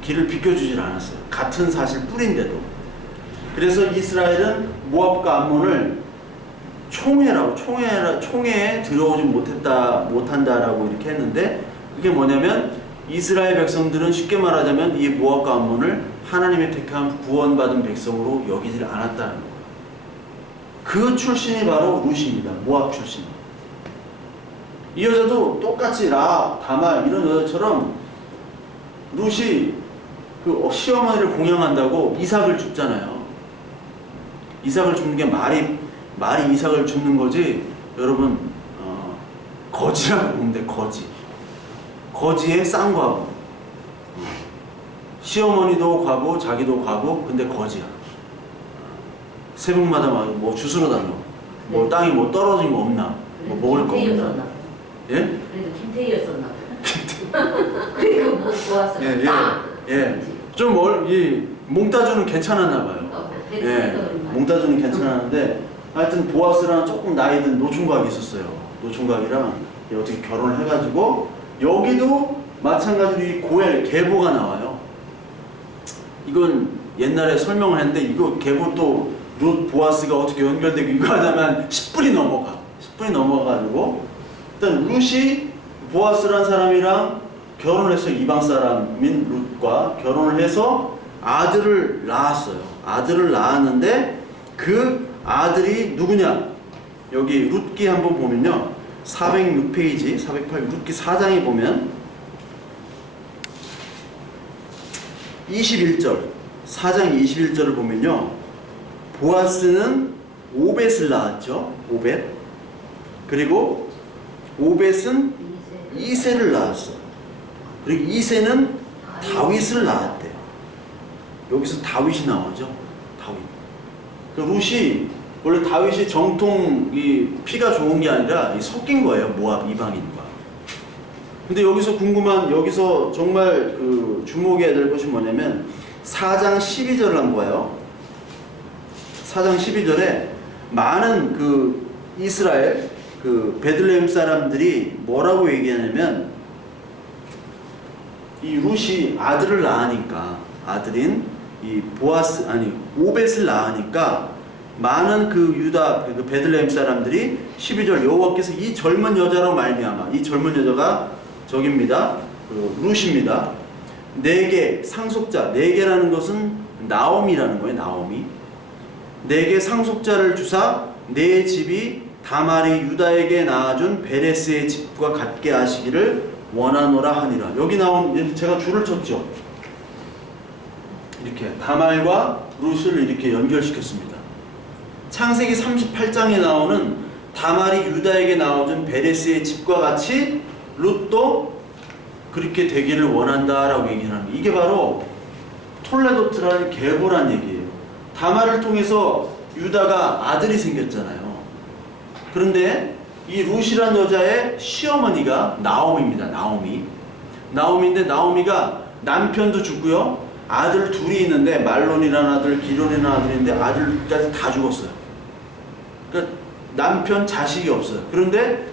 길을 비켜주질 않았어요. 같은 사실 뿌린데도. 그래서 이스라엘은 모압과 암몬을 총회에 들어오지 못한다라고 이렇게 했는데, 그게 뭐냐면, 이스라엘 백성들은 쉽게 말하자면 이 모압과 암몬을 하나님의 택한 구원받은 백성으로 여기질 않았다는 거예요. 그 출신이 바로 룻입니다. 모압 출신. 이 여자도 똑같이 라합, 다말 이런 여자처럼 룻이 그 시어머니를 공양한다고 이삭을 줍잖아요. 이삭을 줍는 게 말이 이삭을 줍는 거지, 여러분, 거지라고 보면 돼. 거지의 쌍과부. 시어머니도 과부, 자기도 과부, 근데 거지야. 새벽마다 막 뭐 주스러 다녀. 뭐 땅이 뭐 떨어진 거 없나? 뭐 먹을 거 없나? 예? 그래도 김태희였었나 보다. 그리고 뭐 좋았어요. 예. 좀 몽따주는 괜찮았나 봐요. 예. 몽따주는 괜찮았는데, 하여튼 보아스랑 조금 나이 든 노총각이 있었어요. 노총각이랑 어떻게 결혼을 해가지고 여기도 마찬가지로 이 고엘 계보가 나와요. 이건 옛날에 설명을 했는데 이거 계보 또 룻 보아스가 어떻게 연결되고 이거 하다만 10분이 넘어가. 10분이 넘어가지고 일단 룻이 보아스란 사람이랑 결혼을 해서 이방 사람인 룻과 결혼을 해서 아들을 낳았어요. 아들을 낳았는데 그 아들이 누구냐? 여기 룻기 한번 보면요. 406페이지, 408 룻기 4장에 보면 21절, 4장 21절을 보면요. 보아스는 오벳을 낳았죠. 오벳. 그리고 오벳은 이새를 낳았어요. 그리고 이새는 다윗을 낳았대요. 여기서 다윗이 나오죠. 다윗. 그 룻이 원래 다윗이 정통 이 피가 좋은 게 아니라 섞인 거예요. 모압 이방인과. 근데 여기서 궁금한 여기서 정말 그 주목해야 될 것이 뭐냐면 4장 12절을 한번 봐요. 4장 12절에 많은 그 이스라엘 그 베들레헴 사람들이 뭐라고 얘기하냐면 이 룻이 아들을 낳으니까 아들인 이 보아스 아니 오벳을 낳으니까 많은 그 유다 그 베들레헴 사람들이 12절 여호와께서 이 젊은 여자로 말미암아 이 젊은 여자가 저깁니다. 그 룻입니다. 내게 상속자 내게라는 것은 나오미라는 거예요. 나오미. 내게 상속자를 주사 내 집이 다말이 유다에게 낳아준 베레스의 집과 같게 하시기를 원하노라 하니라. 여기 나온 제가 줄을 쳤죠. 이렇게 다말과 룻을 이렇게 연결시켰습니다. 창세기 38장에 나오는 다말이 유다에게 낳아준 베레스의 집과 같이 룻도 그렇게 되기를 원한다라고 얘기하는 거예요. 이게 바로 톨레도트라는 계보란 얘기예요. 다말을 통해서 유다가 아들이 생겼잖아요. 그런데 이 룻이란 여자의 시어머니가 나오미입니다. 나오미인데 나오미가 남편도 죽고요. 아들 둘이 있는데 말론이라는 아들, 기론이라는 아들인데 아들까지 다 죽었어요. 그러니까 남편 자식이 없어요. 그런데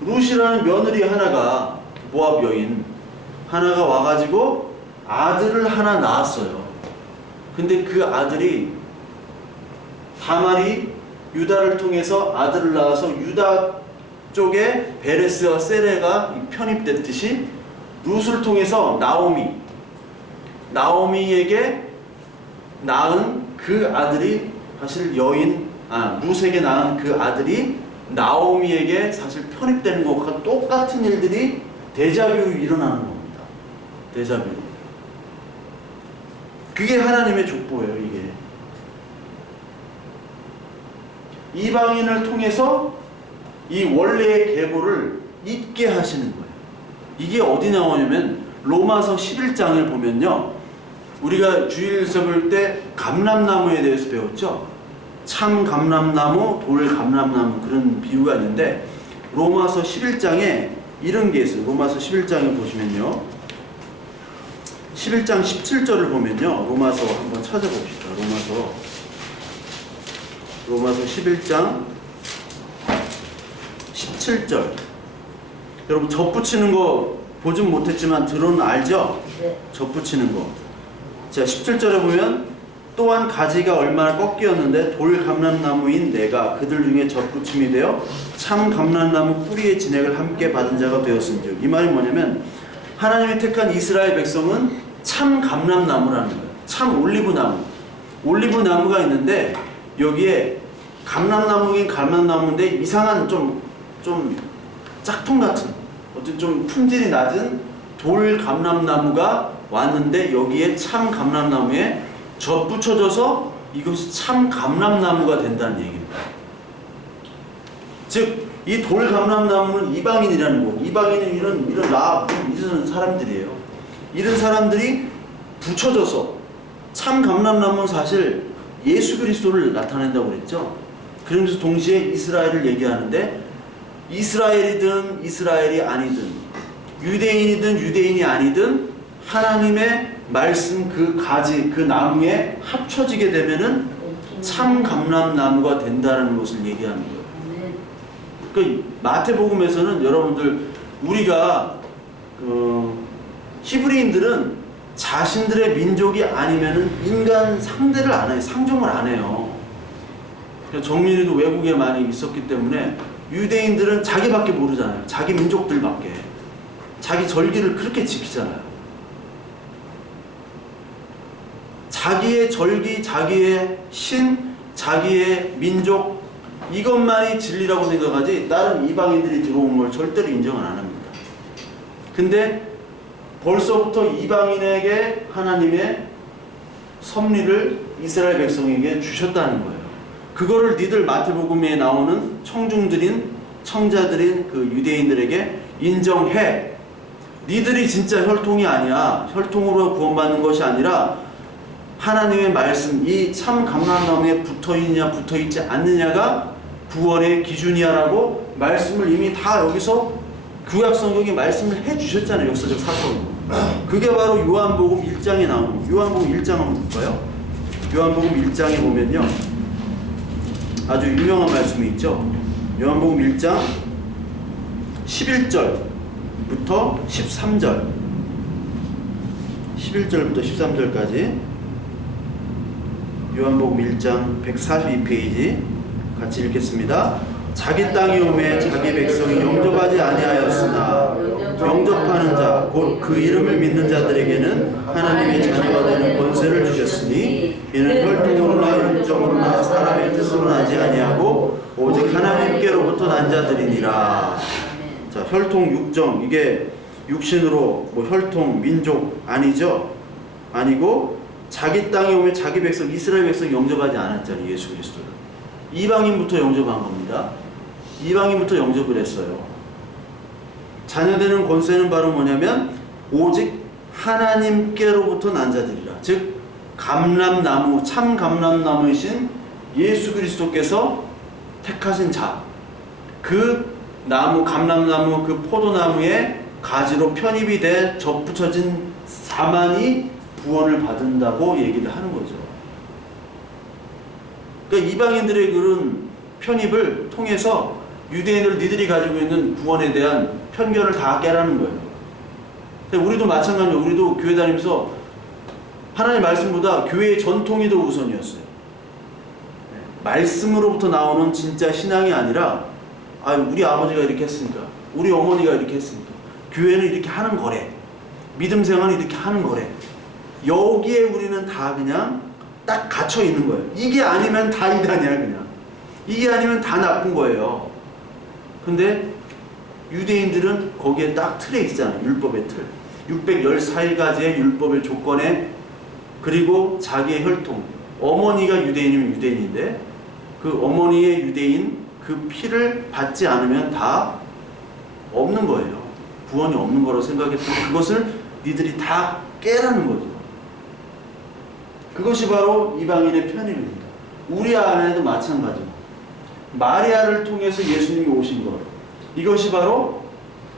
룻이라는 며느리 하나가 모압 여인 하나가 와가지고 아들을 하나 낳았어요. 근데 그 아들이 다말이 유다를 통해서 아들을 낳아서 유다 쪽에 베레스와 세레가 편입됐듯이 룻을 통해서 나오미에게 낳은 그 아들이 사실 룻에게 낳은 그 아들이 나오미에게 사실 편입되는 것과 똑같은 일들이 데자뷰 일어나는 겁니다. 데자뷰. 그게 하나님의 족보예요. 이게 이방인을 통해서 이 원래의 계보를 잊게 하시는 거예요. 이게 어디 나오냐면 로마서 11장을 보면요. 우리가 주일에서 볼 때 감람나무에 대해서 배웠죠. 참 감람나무, 돌 감람나무 그런 비유가 있는데 로마서 11장에 이런 게 있어요. 로마서 11장에 보시면요. 11장 17절을 보면요. 로마서 한번 찾아봅시다. 로마서 11장 17절. 여러분 접붙이는 거 보진 못했지만 들어는 알죠? 네. 접붙이는 거. 자, 17절에 보면 또한 가지가 얼마나 꺾이었는데 돌 감람나무인 내가 그들 중에 접붙임이 되어 참 감람나무 뿌리의 진액을 함께 받은 자가 되었은즉. 이 말이 뭐냐면 하나님이 택한 이스라엘 백성은 참 감람나무라는 거예요. 참 올리브나무가 있는데 여기에 감람나무긴 감람나무인데 이상한 좀 짝퉁 같은 어떤 좀 품질이 낮은 돌 감람나무가 왔는데 여기에 참 감람나무에 접붙여져서 이것이 참 감람나무가 된다는 얘기입니다. 즉, 이 돌 감람나무는 이방인이라는 거고, 이방인은 이런 사람들이에요. 이런 사람들이 붙여져서 참 감람나무는 사실 예수 그리스도를 나타낸다고 그랬죠. 그러면서 동시에 이스라엘을 얘기하는데 이스라엘이든 이스라엘이 아니든 유대인이든 유대인이 아니든 하나님의 말씀 그 가지 그 나무에 합쳐지게 되면은 참 감람나무가 된다는 것을 얘기하는 거예요. 그 마태복음에서는 여러분들 우리가 히브리인들은 자신들의 민족이 아니면은 인간 상대를 안 해요. 상종을 안 해요. 정민이도 외국에 많이 있었기 때문에 유대인들은 자기밖에 모르잖아요. 자기 민족들밖에. 자기 절기를 그렇게 지키잖아요. 자기의 절기, 자기의 신, 자기의 민족 이것만이 진리라고 생각하지 다른 이방인들이 들어온 걸 절대로 인정을 안 합니다. 근데 벌써부터 이방인에게 하나님의 섭리를 이스라엘 백성에게 주셨다는 거예요. 그거를 니들 마태복음에 나오는 청자들인 그 유대인들에게 인정해. 니들이 진짜 혈통이 아니야. 혈통으로 구원받는 것이 아니라 하나님의 말씀, 이 참 감람나무에 붙어있냐 붙어있지 않느냐가 구원의 기준이야라고 말씀을 이미 다 여기서 구약 성경에 말씀을 해주셨잖아요. 역사적 사건으로. 그게 바로 요한복음 1장에 나오는 거예요. 요한복음 1장 한번 볼까요? 요한복음 1장에 보면요, 아주 유명한 말씀이 있죠. 요한복음 1장 11절부터 13절 11절부터 13절까지 요한복음 1장 142페이지 같이 읽겠습니다. 자기 땅이 오매 자기 백성이 영접하지 아니하였으나 영접하는 자 곧 그 이름을 믿는 자들에게는 하나님의 자녀가 되는 권세를 주셨으니 이는 혈통으로나 육정으로나 사람의 뜻으로 나지 아니하고 오직 하나님께로부터 난 자들이니라. 자, 혈통, 육정, 이게 육신으로 뭐 혈통, 민족 아니죠? 아니고 자기 땅에 오면 자기 백성, 이스라엘 백성 영접하지 않았잖아요. 예수 그리스도를. 이방인부터 영접한 겁니다. 이방인부터 영접을 했어요. 자녀되는 권세는 바로 뭐냐면 오직 하나님께로부터 난 자들이라. 즉 감람나무, 참 감람나무이신 예수 그리스도께서 택하신 자, 그 나무, 감람나무, 그 포도나무의 가지로 편입이 돼 접붙여진 자만이 구원을 받는다고 얘기를 하는 거죠. 그러니까 이방인들의 그런 편입을 통해서 유대인들 니들이 가지고 있는 구원에 대한 편견을 다 깨라는 거예요. 우리도 마찬가지로 우리도 교회 다니면서 하나님의 말씀보다 교회의 전통이 더 우선이었어요. 말씀으로부터 나오는 진짜 신앙이 아니라 우리 아버지가 이렇게 했으니까, 우리 어머니가 이렇게 했으니까, 교회는 이렇게 하는 거래, 믿음 생활은 이렇게 하는 거래. 여기에 우리는 다 그냥 딱 갇혀 있는 거예요. 이게 아니면 다 이단이야. 그냥 이게 아니면 다 나쁜 거예요. 근데 유대인들은 거기에 딱 틀에 있잖아요. 율법의 틀, 614가지의 율법의 조건에, 그리고 자기의 혈통, 어머니가 유대인이면 유대인인데 그 어머니의 유대인 그 피를 받지 않으면 다 없는 거예요. 구원이 없는 거라고 생각했던 그것을 니들이 다 깨라는 거죠. 그것이 바로 이방인의 편입니다. 우리 안에도 마찬가지고 마리아를 통해서 예수님이 오신 것, 이것이 바로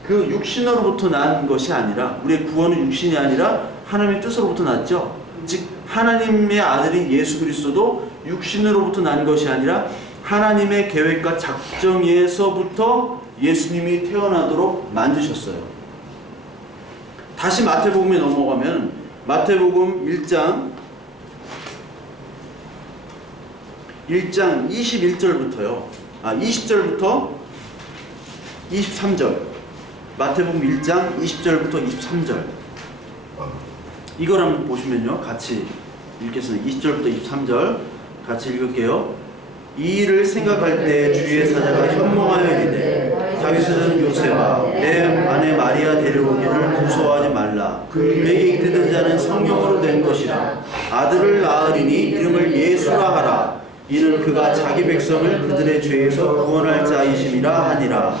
그 육신으로부터 난 것이 아니라, 우리의 구원은 육신이 아니라 하나님의 뜻으로부터 났죠. 즉 하나님의 아들인 예수 그리스도도 육신으로부터 난 것이 아니라 하나님의 계획과 작정에서부터 예수님이 태어나도록 만드셨어요. 다시 마태복음에 넘어가면 마태복음 1장 21절부터요. 20절부터 23절. 마태복음 1장 20절부터 23절. 이걸 한번 보시면요. 같이 읽겠습니다. 20절부터 23절 같이 읽을게요. 이 일을 생각할 때 주의 사자가 현몽하여 이르되 다윗은 요셉아 내 아내 마리아 데려오기를 무서워하지 말라. 그에게 이르는 자는 성령으로 된 것이라. 아들을 낳으리니 이름을 예수라 하라. 이는 그가 자기 백성을 그들의 죄에서 구원할 자이심이라 하니라.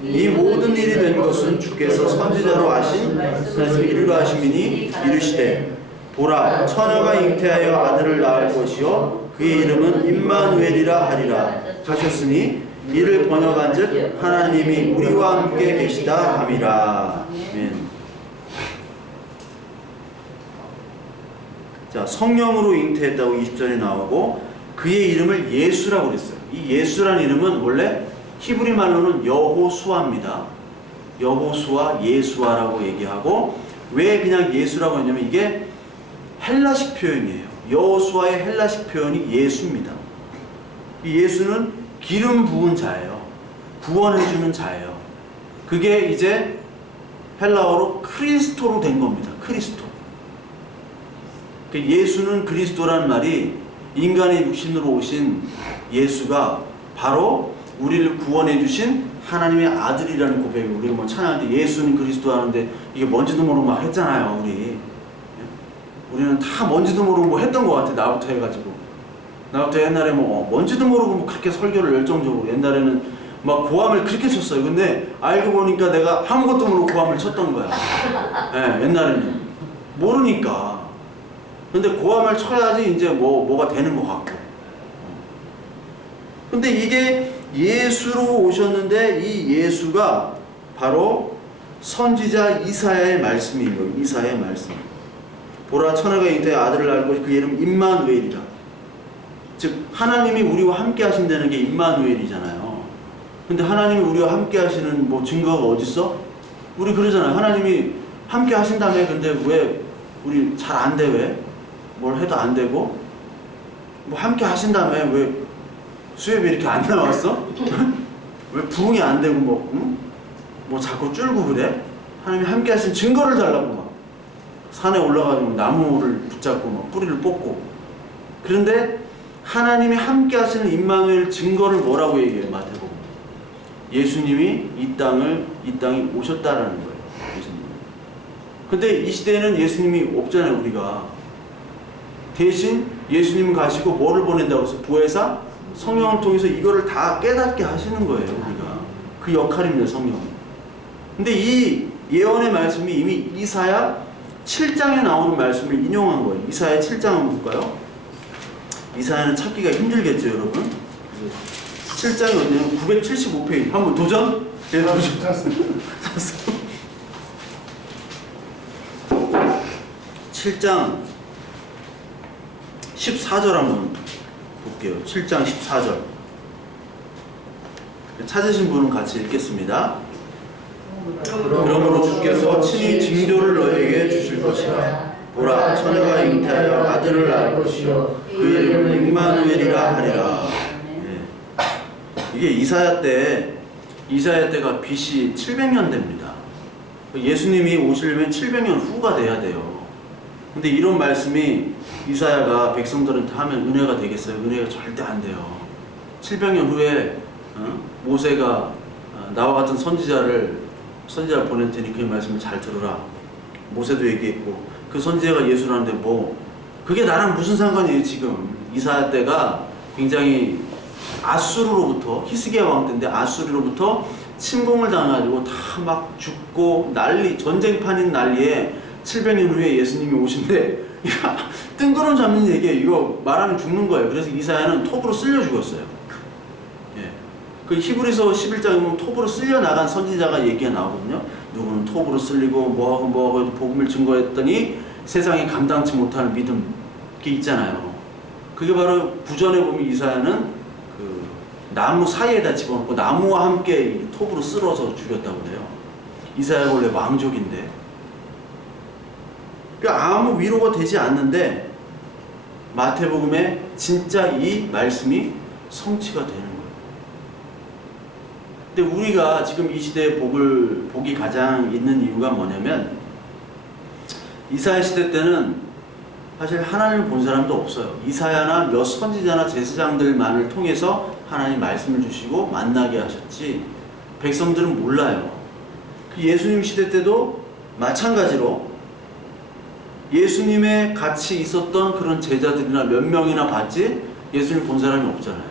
이 모든 일이 된 것은 주께서 선지자로 하신 말씀을 이루려 하심이니 이르시되 보라 처녀가 잉태하여 아들을 낳을 것이요 그의 이름은 임마누엘이라 하리라 하셨으니 이를 번역한즉 하나님이 우리와 함께 계시다 함이라. 아멘. 자, 성령으로 잉태했다고 20절에 나오고 그의 이름을 예수라고 그랬어요. 이 예수란 이름은 원래 히브리 말로는 여호수아입니다. 여호수아, 예수아라고 얘기하고, 왜 그냥 예수라고 했냐면 이게 헬라식 표현이에요. 여호수아의 헬라식 표현이 예수입니다. 이 예수는 기름 부은 자예요. 구원해주는 자예요. 그게 이제 헬라어로 크리스토로 된 겁니다. 크리스토. 예수는 그리스도라는 말이 인간의 육신으로 오신 예수가 바로 우리를 구원해 주신 하나님의 아들이라는 고백을, 우리 뭐 찬양할 때 예수는 그리스도 하는데 이게 뭔지도 모르고 막 했잖아요. 우리는 다 뭔지도 모르고 뭐 했던 것 같아. 나부터 해가지고. 나부터 옛날에 뭐 뭔지도 모르고 뭐 그렇게 설교를 열정적으로, 옛날에는 막 고함을 그렇게 쳤어요. 근데 알고 보니까 내가 아무것도 모르고 고함을 쳤던 거야. 네, 옛날에는 모르니까. 근데 고함을 쳐야지 이제 뭐가 되는 것 같고. 근데 이게 예수로 오셨는데, 이 예수가 바로 선지자 이사야의 말씀인 거예요. 이사야의 말씀. 보라, 처녀가 잉태의 아들을 낳고 그 이름 임마누엘이라. 즉 하나님이 우리와 함께 하신다는 게 임마누엘이잖아요. 근데 하나님이 우리와 함께 하시는 뭐 증거가 어디 있어? 우리 그러잖아요. 하나님이 함께 하신다며. 근데 왜 우리 잘 안 돼? 왜? 뭘 해도 안 되고? 뭐 함께 하신다며. 왜 수협이 이렇게 안 나왔어? 왜 부흥이 안 되고 뭐 자꾸 줄고 그래? 하나님이 함께 하신 증거를 달라고 막 산에 올라가서 나무를 붙잡고 막 뿌리를 뽑고. 그런데 하나님이 함께 하시는 임마누엘 증거를 뭐라고 얘기해요? 마태복음. 예수님이 이 땅에 오셨다라는 거예요. 예수님. 근데 이 시대에는 예수님이 없잖아요. 우리가 대신 예수님 가시고 뭐를 보낸다고 해서 보혜사 성령을 통해서 이거를 다 깨닫게 하시는 거예요. 우리가 그 역할입니다. 성령. 근데 이 예언의 말씀이 이미 이사야 7장에 나오는 말씀을 인용한 거예요. 이사야 7장 한번 볼까요? 이사야는 찾기가 힘들겠죠, 여러분? 7장이 어디냐면 975페이지. 한번 도전? 네, 도전. 샀어. 7장 14절 한번 볼게요. 7장 14절. 찾으신 분은 같이 읽겠습니다. 그러므로 주께서 친히 징조를 너에게 주실 것이라. 보라, 처녀가 잉태하여 아들을 낳을 것이요 그 이름을 임마누엘이라 하리라. 이게 이사야 때가 BC 700년대입니다. 예수님이 오시려면 700년 후가 돼야 돼요. 근데 이런 말씀이 이사야가 백성들한테 하면 은혜가 되겠어요? 은혜가 절대 안 돼요. 700년 후에 모세가 나와 같은 선지자를 보낼 테니 그 말씀을 잘 들으라. 모세도 얘기했고 그 선지자가 예수라는데 뭐 그게 나랑 무슨 상관이에요? 지금 이사야 때가 굉장히 아수르로부터, 히스기야 왕 때인데 아수르로부터 침공을 당해가지고 다 막 죽고 난리, 전쟁판인 난리에 700년 후에 예수님이 오신데 뜬구름 잡는 얘기예요. 이거 말하면 죽는 거예요. 그래서 이사야는 톱으로 쓸려 죽었어요. 예. 그 히브리서 11장에 보면 톱으로 쓸려 나간 선지자가 얘기가 나오거든요. 누구는 톱으로 쓸리고 뭐하고 복음을 증거했더니 세상이 감당치 못할 믿음, 그게 있잖아요. 그게 바로 구전에 보면 이사야는 그 나무 사이에다 집어넣고 나무와 함께 톱으로 쓸어서 죽였다고 그래요. 이사야가 원래 왕족인데. 그러니까 아무 위로가 되지 않는데 마태복음에 진짜 이 말씀이 성취가 되는 거예요. 근데 우리가 지금 이 시대에 복이 가장 있는 이유가 뭐냐면 이사야 시대 때는 사실 하나님을 본 사람도 없어요. 이사야나 몇 선지자나 제사장들만을 통해서 하나님 말씀을 주시고 만나게 하셨지 백성들은 몰라요. 그 예수님 시대 때도 마찬가지로 예수님의 같이 있었던 그런 제자들이나 몇 명이나 봤지 예수님 본 사람이 없잖아요.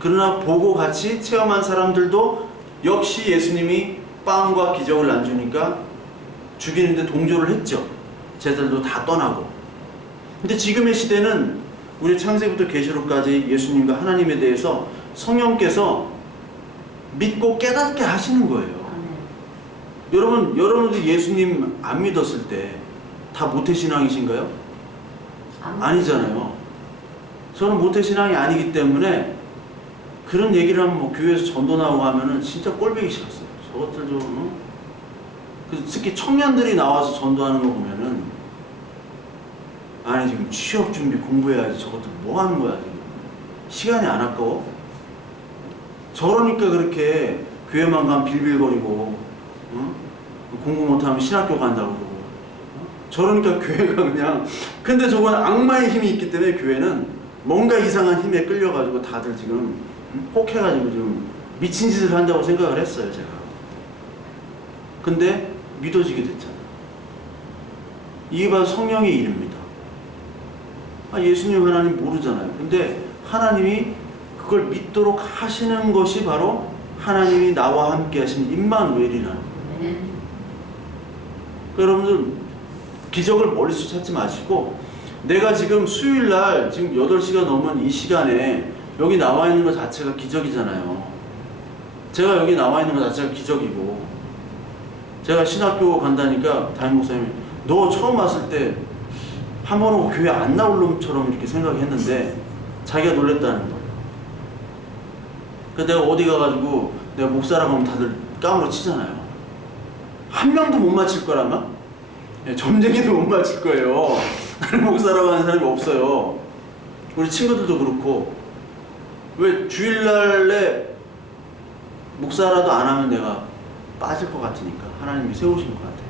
그러나 보고 같이 체험한 사람들도 역시 예수님이 빵과 기적을 안 주니까 죽이는데 동조를 했죠. 제자들도 다 떠나고. 근데 지금의 시대는 우리 창세부터 계시록까지 예수님과 하나님에 대해서 성령께서 믿고 깨닫게 하시는 거예요. 여러분들 예수님 안 믿었을 때 다 모태신앙이신가요? 아니잖아요. 저는 모태신앙이 아니기 때문에 그런 얘기를 하면 뭐 교회에서 전도 나오고 하면은 진짜 꼴보기 싫었어요. 저것들 좀 특히 청년들이 나와서 전도하는 거 보면은 아니 지금 취업 준비 공부해야지 저것들 뭐 하는 거야 지금 시간이 안 아까워? 저러니까 그렇게 교회만 가면 빌빌거리고 공부 못하면 신학교 간다고 그러고 저러니까 교회가 그냥 근데 저건 악마의 힘이 있기 때문에 교회는 뭔가 이상한 힘에 끌려가지고 다들 지금 혹해가지고 지금 미친 짓을 한다고 생각을 했어요 제가. 근데 믿어지게 됐잖아요. 이게 바로 성령의 일입니다. 예수님 하나님 모르잖아요. 근데 하나님이 그걸 믿도록 하시는 것이 바로 하나님이 나와 함께 하신 임마누엘이라는 거예요. 여러분들 기적을 멀리서 찾지 마시고 내가 지금 수요일날 지금 8시가 넘은 이 시간에 여기 나와 있는 것 자체가 기적이잖아요. 제가 여기 나와 있는 것 자체가 기적이고 제가 신학교 간다니까 담임 목사님이 너 처음 왔을 때 한 번 오고 교회 안 나올 놈처럼 이렇게 생각했는데 자기가 놀랬다는 거예요. 그래서 내가 어디 가가지고 내가 목사라고 하면 다들 까무러 치잖아요. 한 명도 못 맞힐 거라마? 점쟁이도 못 맞힐 거예요. 나는 목사라고 하는 사람이 없어요. 우리 친구들도 그렇고 왜 주일날에 목사라도 안 하면 내가 빠질 것 같으니까 하나님이 세우신 것 같아요.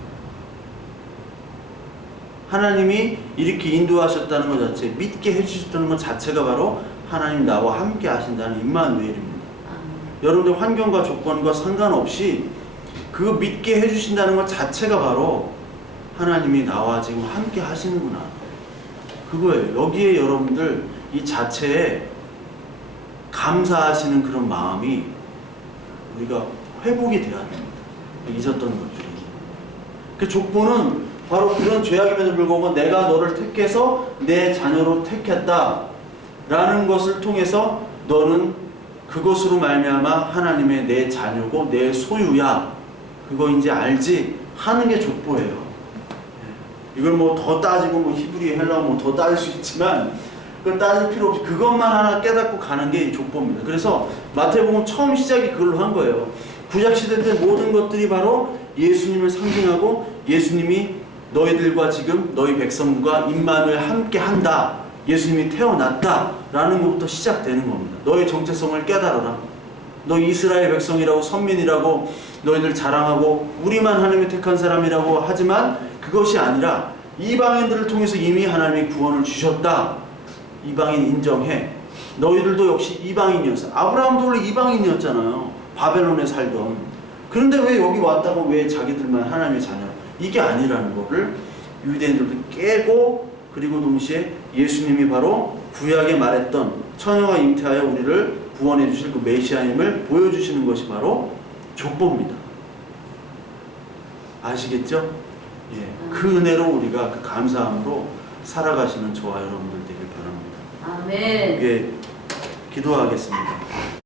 하나님이 이렇게 인도하셨다는 것 자체, 믿게 해주셨다는 것 자체가 바로 하나님 나와 함께 하신다는 임마누엘입니다. 여러분들 환경과 조건과 상관없이 그 믿게 해주신다는 것 자체가 바로 하나님이 나와 지금 함께 하시는구나. 그거예요. 여기에 여러분들 이 자체에 감사하시는 그런 마음이 우리가 회복이 돼야 됩니다. 잊었던 것들이. 그 족보는 바로 그런 죄악임에도 불구하고 내가 너를 택해서 내 자녀로 택했다 라는 것을 통해서 너는 그것으로 말미암아 하나님의 내 자녀고 내 소유야 그거 이제 알지 하는 게 족보예요. 이걸 뭐 더 따지고 뭐 히브리 헬라어 뭐 더 따질 수 있지만 그걸 따질 필요 없이 그것만 하나 깨닫고 가는 게 족보입니다. 그래서 마태복음 처음 시작이 그걸로 한 거예요. 구약시대 때 모든 것들이 바로 예수님을 상징하고 예수님이 너희들과 지금 너희 백성과 임마누엘 함께 한다. 예수님이 태어났다. 라는 것부터 시작되는 겁니다. 너의 정체성을 깨달아라. 너 이스라엘 백성이라고 선민이라고 너희들 자랑하고 우리만 하나님이 택한 사람이라고 하지만 그것이 아니라 이방인들을 통해서 이미 하나님이 구원을 주셨다. 이방인 인정해. 너희들도 역시 이방인이었어. 아브라함도 원래 이방인이었잖아요. 바벨론에 살던. 그런데 왜 여기 왔다고 왜 자기들만 하나님의 자녀? 이게 아니라는 거를 유대인들도 깨고 그리고 동시에 예수님이 바로 구약에 말했던 처녀가 잉태하여 우리를 구원해 주실 그 메시아임을 보여주시는 것이 바로 족보입니다. 아시겠죠? 예, 그 은혜로 우리가 그 감사함으로 살아가시는 저와 여러분들 되길 바랍니다. 아멘. 예, 기도하겠습니다.